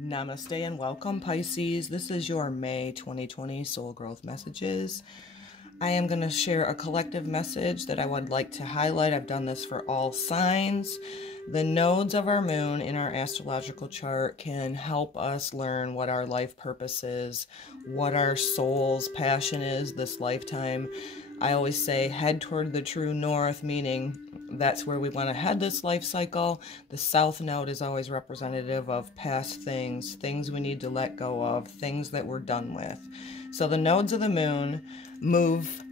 Namaste and welcome, Pisces. This is your May 2020 Soul Growth Messages. I am going to share a collective message that I would like to highlight. I've done this for all signs. The nodes of our moon in our astrological chart can help us learn what our life purpose is, what our soul's passion is this lifetime. I always say head toward the true north, meaning that's where we want to head this life cycle. The south node is always representative of past things, things we need to let go of, things that we're done with. So the nodes of the moon move.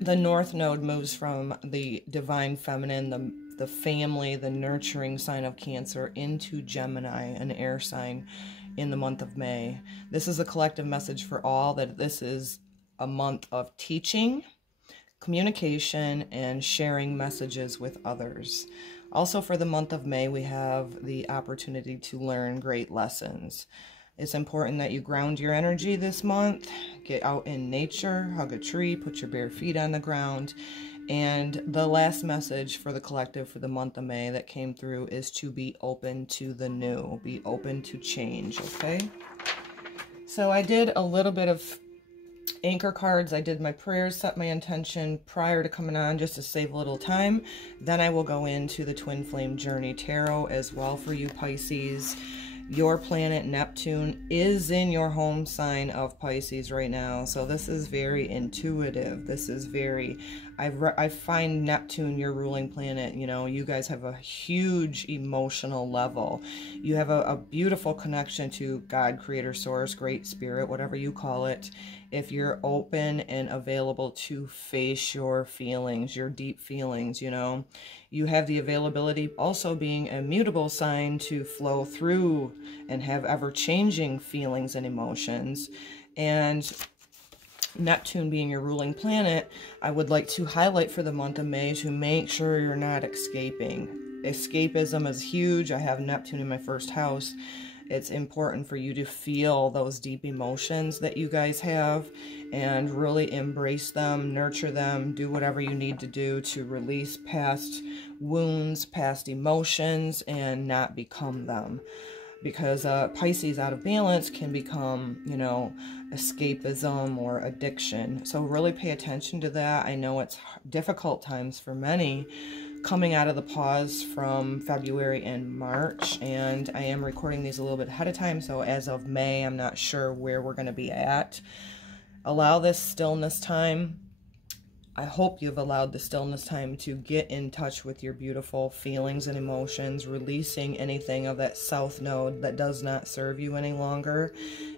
The north node moves from the divine feminine, the family, the nurturing sign of Cancer, into Gemini, an air sign, in the month of May. This is a collective message for all, that this is a month of teaching, communication, and sharing messages with others. Also for the month of May, we have the opportunity to learn great lessons. It's important that you ground your energy this month. Get out in nature, hug a tree, put your bare feet on the ground. And the last message for the collective for the month of May that came through is to be open to the new, be open to change, okay? So I did a little bit of anchor cards. I did my prayers, set my intention prior to coming on just to save a little time. Then I will go into the Twin Flame Journey Tarot as well for you, Pisces. Your planet Neptune is in your home sign of Pisces right now. So this is very intuitive. This is very, I find Neptune, your ruling planet, you know, you guys have a huge emotional level. You have a beautiful connection to God, Creator, Source, Great Spirit, whatever you call it. If you're open and available to face your feelings, your deep feelings, you know, you have the availability, also being a mutable sign, to flow through and have ever-changing feelings and emotions. And Neptune being your ruling planet, I would like to highlight for the month of May to make sure you're not escaping. Escapism is huge. I have Neptune in my first house. It's important for you to feel those deep emotions that you guys have and really embrace them, nurture them, do whatever you need to do to release past wounds, past emotions, and not become them. Because Pisces out of balance can become, you know, escapism or addiction. So really pay attention to that. I know it's difficult times for many, coming out of the pause from February and March, and I am recording these a little bit ahead of time, so as of May, I'm not sure where we're going to be at. Allow this stillness time. I hope you've allowed the stillness time to get in touch with your beautiful feelings and emotions, releasing anything of that south node that does not serve you any longer,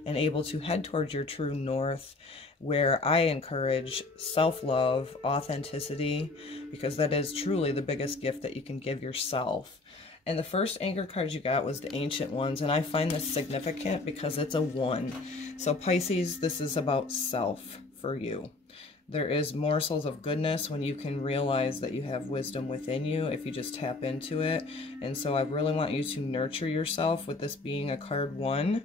and able to head towards your true north, where I encourage self-love, authenticity, because that is truly the biggest gift that you can give yourself. And the first anchor card you got was the Ancient Ones, and I find this significant because it's a 1. So Pisces, this is about self for you. There is morsels of goodness when you can realize that you have wisdom within you if you just tap into it. And so I really want you to nurture yourself, with this being a card 1.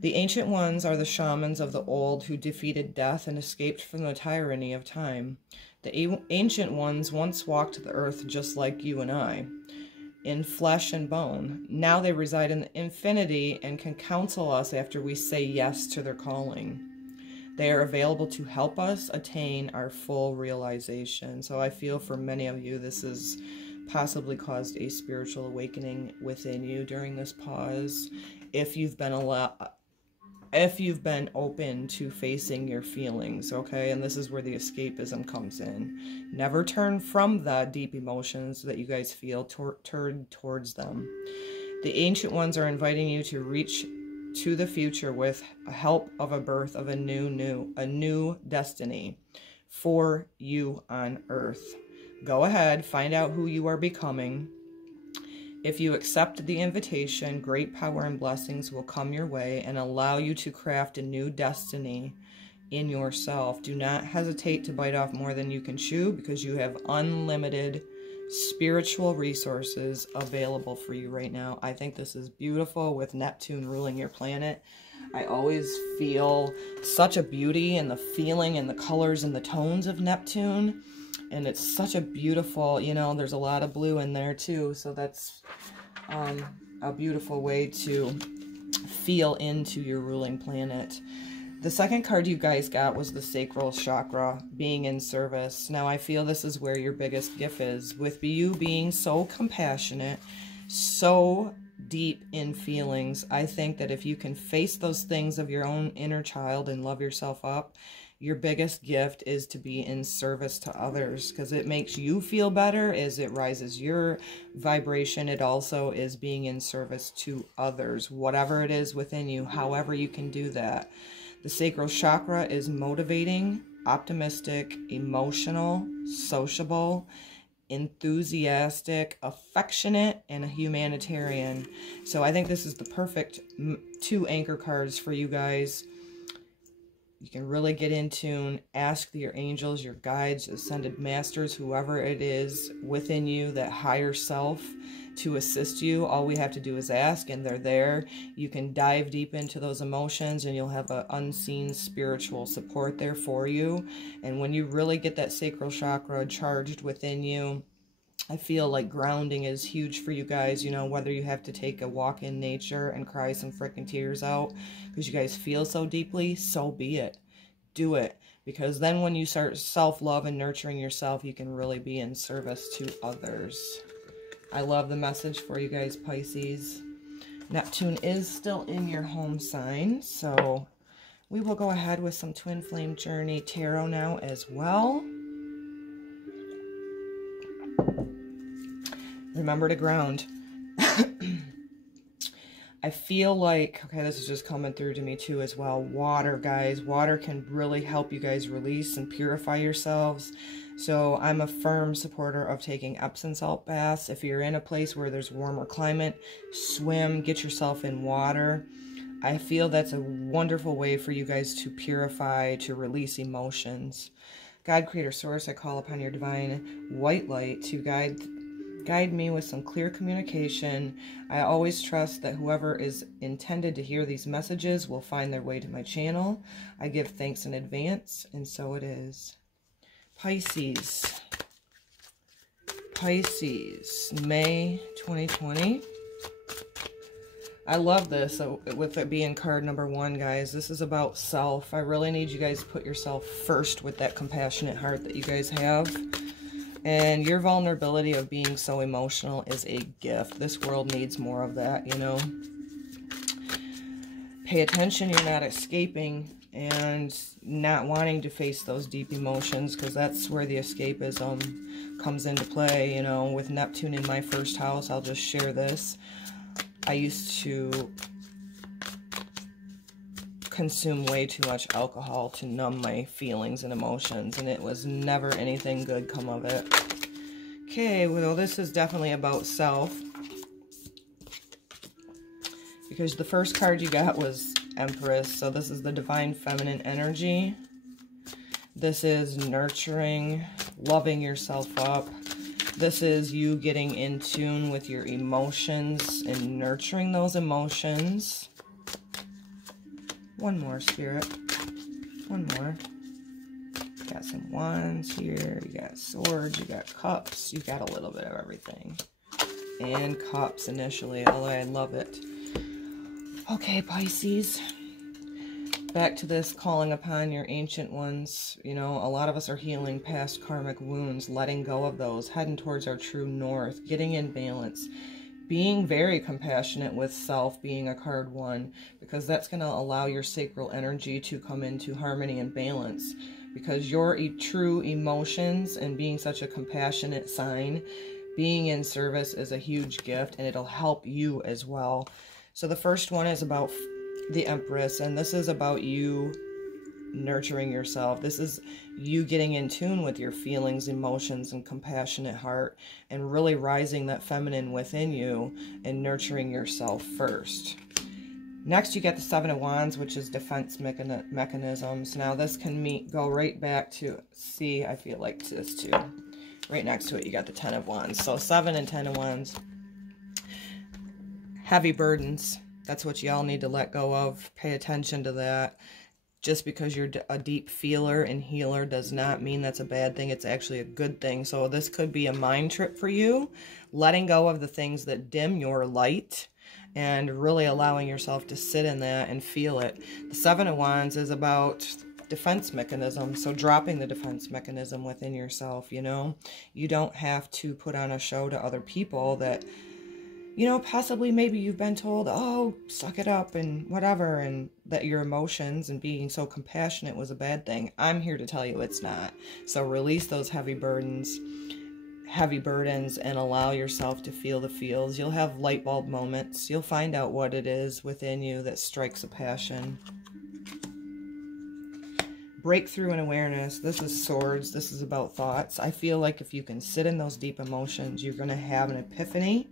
The Ancient Ones are the shamans of the old who defeated death and escaped from the tyranny of time. The Ancient Ones once walked the earth just like you and I, in flesh and bone. Now they reside in the infinity and can counsel us after we say yes to their calling. They are available to help us attain our full realization. So I feel for many of you, this has possibly caused a spiritual awakening within you during this pause. If you've been open to facing your feelings, okay? And this is where the escapism comes in. Never turn from the deep emotions that you guys feel, turn towards them. The Ancient Ones are inviting you to reach to the future with a help of a birth of a new destiny for you on earth. Go ahead, find out who you are becoming. If you accept the invitation, great power and blessings will come your way and allow you to craft a new destiny in yourself. Do not hesitate to bite off more than you can chew, because you have unlimited spiritual resources available for you right now. I think this is beautiful with Neptune ruling your planet. I always feel such a beauty in the feeling and the colors and the tones of Neptune. And it's such a beautiful, you know, there's a lot of blue in there too. So that's a beautiful way to feel into your ruling planet. The second card you guys got was the sacral chakra, being in service. Now, I feel this is where your biggest gift is. With you being so compassionate, so deep in feelings, I think that if you can face those things of your own inner child and love yourself up, your biggest gift is to be in service to others, because it makes you feel better as it rises your vibration. It also is being in service to others, whatever it is within you, however you can do that. The sacral chakra is motivating, optimistic, emotional, sociable, enthusiastic, affectionate, and a humanitarian. So I think this is the perfect 2 anchor cards for you guys. You can really get in tune, ask your angels, your guides, ascended masters, whoever it is within you, that higher self, to assist you. All we have to do is ask, and they're there. You can dive deep into those emotions, and you'll have an unseen spiritual support there for you. And when you really get that sacral chakra charged within you, I feel like grounding is huge for you guys. You know, whether you have to take a walk in nature and cry some freaking tears out because you guys feel so deeply, so be it. Do it. Because then when you start self-love and nurturing yourself, you can really be in service to others. I love the message for you guys, Pisces. Neptune is still in your home sign, so we will go ahead with some Twin Flame Journey Tarot now as well. Remember to ground. I feel like, okay, this is just coming through to me too as well. Water, guys. Water can really help you guys release and purify yourselves. So I'm a firm supporter of taking Epsom salt baths. If you're in a place where there's warmer climate, swim, get yourself in water. I feel that's a wonderful way for you guys to purify, to release emotions. God, Creator, Source, I call upon your divine white light to guide me with some clear communication. I always trust that whoever is intended to hear these messages will find their way to my channel. I give thanks in advance, and so it is. Pisces. Pisces, May 2020. I love this, with it being card number 1, guys. This is about self. I really need you guys to put yourself first with that compassionate heart that you guys have. And your vulnerability of being so emotional is a gift. This world needs more of that, you know. Pay attention, you're not escaping and not wanting to face those deep emotions, because that's where the escapism comes into play, you know. With Neptune in my first house, I'll just share this. I used to consume way too much alcohol to numb my feelings and emotions, and it was never anything good come of it. Okay, well, this is definitely about self, because the first card you got was Empress, so this is the divine feminine energy. This is nurturing, loving yourself up. This is you getting in tune with your emotions and nurturing those emotions. One more, Spirit. One more. You got some wands here. You got swords. You got cups. You got a little bit of everything. And cups initially. Oh, I love it. Okay, Pisces. Back to this calling upon your ancient ones. You know, a lot of us are healing past karmic wounds, letting go of those, heading towards our true north, getting in balance. Being very compassionate with self, being a card 1, because that's going to allow your sacral energy to come into harmony and balance. Because your true emotions and being such a compassionate sign, being in service is a huge gift, and it'll help you as well. So the first one is about the Empress, and this is about you nurturing yourself. This is you getting in tune with your feelings, emotions, and compassionate heart, and really rising that feminine within you and nurturing yourself first. Next, you get the 7 of Wands, which is defense mechanisms. Now, this can go right back to, see, I feel like this too. Right next to it, you got the 10 of Wands. So 7 and 10 of Wands. Heavy burdens. That's what y'all need to let go of. Pay attention to that. Just because you're a deep feeler and healer does not mean that's a bad thing. It's actually a good thing. So this could be a mind trip for you. Letting go of the things that dim your light and really allowing yourself to sit in that and feel it. The Seven of Wands is about defense mechanism, so dropping the defense mechanism within yourself, you know. You don't have to put on a show to other people that, you know, possibly maybe you've been told, oh, suck it up and whatever, and that your emotions and being so compassionate was a bad thing. I'm here to tell you it's not. So release those heavy burdens, and allow yourself to feel the feels. You'll have light bulb moments. You'll find out what it is within you that strikes a passion. Breakthrough and awareness. This is swords. This is about thoughts. I feel like if you can sit in those deep emotions, you're going to have an epiphany.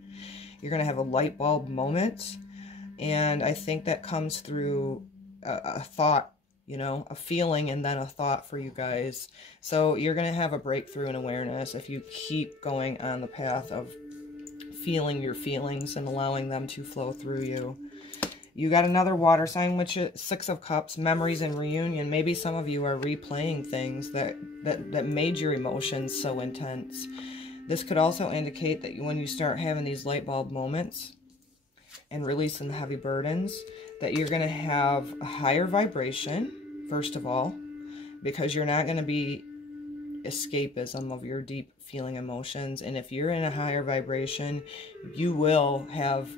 You're going to have a light bulb moment. And I think that comes through a thought, you know, a feeling and then a thought for you guys. So you're going to have a breakthrough in awareness if you keep going on the path of feeling your feelings and allowing them to flow through you. You got another water sign, which is Six of Cups, memories and reunion. Maybe some of you are replaying things that made your emotions so intense. This could also indicate that when you start having these light bulb moments and releasing the heavy burdens, that you're going to have a higher vibration, first of all, because you're not going to be escapism of your deep feeling emotions. And if you're in a higher vibration, you will have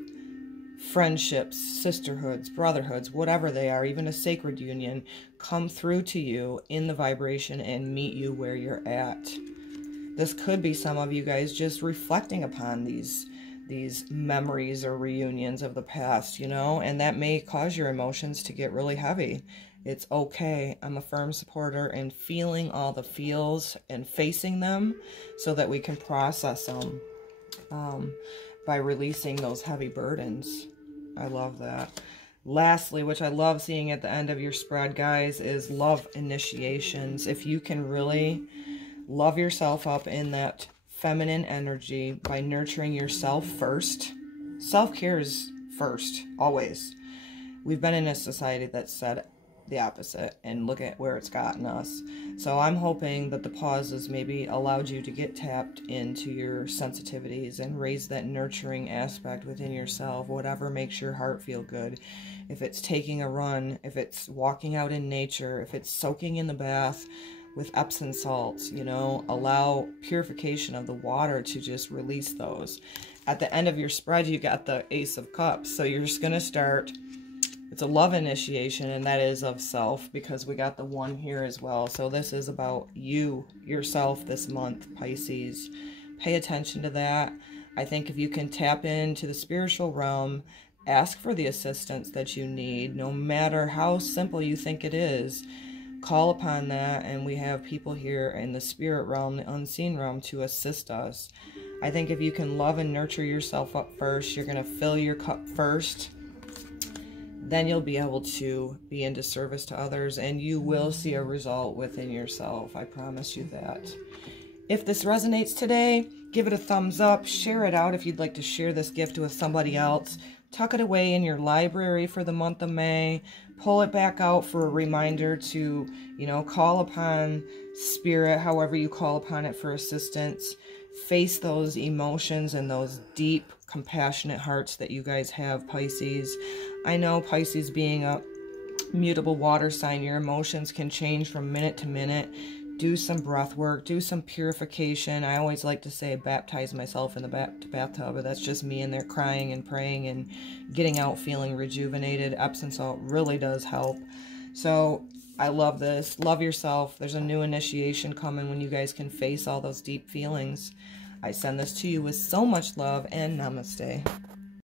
friendships, sisterhoods, brotherhoods, whatever they are, even a sacred union, come through to you in the vibration and meet you where you're at. This could be some of you guys just reflecting upon these memories or reunions of the past, you know, and that may cause your emotions to get really heavy. It's okay. I'm a firm supporter in feeling all the feels and facing them so that we can process them by releasing those heavy burdens. I love that. Lastly, which I love seeing at the end of your spread, guys, is love initiations. If you can really love yourself up in that feminine energy by nurturing yourself first. Self-care is first, always. We've been in a society that said the opposite, and look at where it's gotten us. So I'm hoping that the pauses maybe allowed you to get tapped into your sensitivities and raise that nurturing aspect within yourself, whatever makes your heart feel good. If it's taking a run, if it's walking out in nature, if it's soaking in the bath with Epsom salts, you know, allow purification of the water to just release those. At the end of your spread, you got the Ace of Cups. So you're just going to start. It's a love initiation, and that is of self, because we got the one here as well. So this is about you, yourself this month, Pisces. Pay attention to that. I think if you can tap into the spiritual realm, ask for the assistance that you need, no matter how simple you think it is. Call upon that, and we have people here in the spirit realm, the unseen realm, to assist us. I think if you can love and nurture yourself up first, you're going to fill your cup first. Then you'll be able to be into service to others, and you will see a result within yourself. I promise you that. If this resonates today, give it a thumbs up. Share it out if you'd like to share this gift with somebody else. Tuck it away in your library for the month of May. Pull it back out for a reminder to, you know, call upon spirit, however you call upon it, for assistance. Face those emotions and those deep, compassionate hearts that you guys have, Pisces. I know, Pisces, being a mutable water sign, your emotions can change from minute to minute. Do some breath work, do some purification. I always like to say baptize myself in the bathtub, but that's just me in there crying and praying and getting out feeling rejuvenated. Epsom salt really does help. So I love this. Love yourself. There's a new initiation coming when you guys can face all those deep feelings. I send this to you with so much love, and namaste.